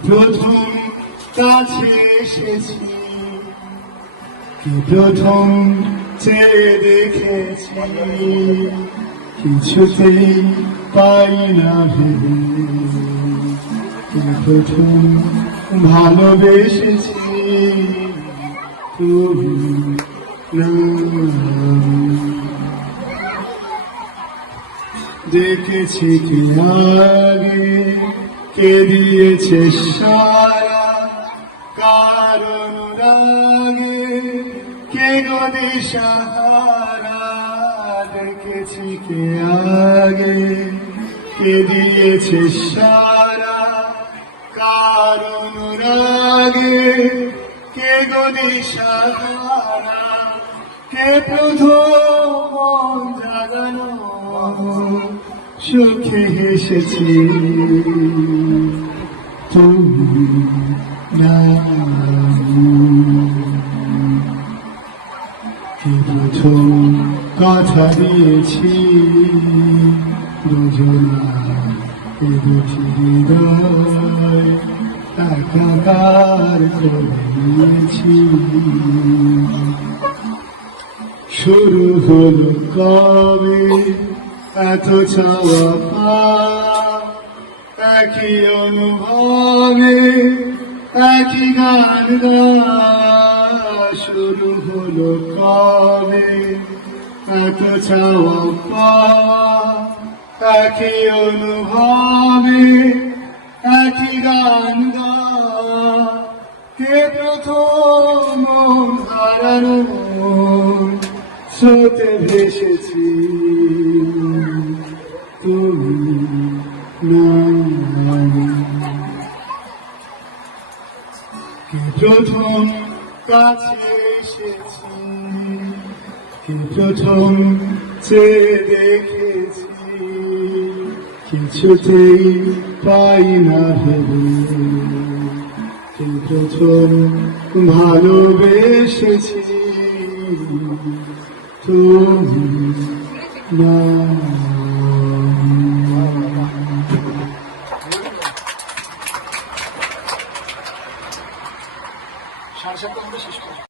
প্রথম কাছে এসেছি কি প্রথম চেয়ে দেখেছি কিছুতেই পাই না ভেবে কি প্রথম ভালোবেসেছি তুমি না দেখেছি কি আগে কে দিয়েছে সারা? কারণ রাগে কে গদি সাহারা দেখেছি কে আগে? কে দিয়েছে সারা? কারণ রাগে কে গদি সাহারা কে প্রথম সুখে হেসেছি। তুমি না প্রথম কথা দিয়েছি? দুজনা শুরু হলো কবে এত চাওয়া একই অনুভবে একই গান শুরু হলো কবে এত চাওয়া পাওয়া একই অনুভবে একই গান কে প্রথম হারানো স্রোতে ভেসেছি প্রথম কাছে এসেছি কে প্রথম চেয়ে দেখেছি, কিছুতেই পাই না ভেবে। কে প্রথম ভালোবেসেছি, তুমি না। marchar con Cristo.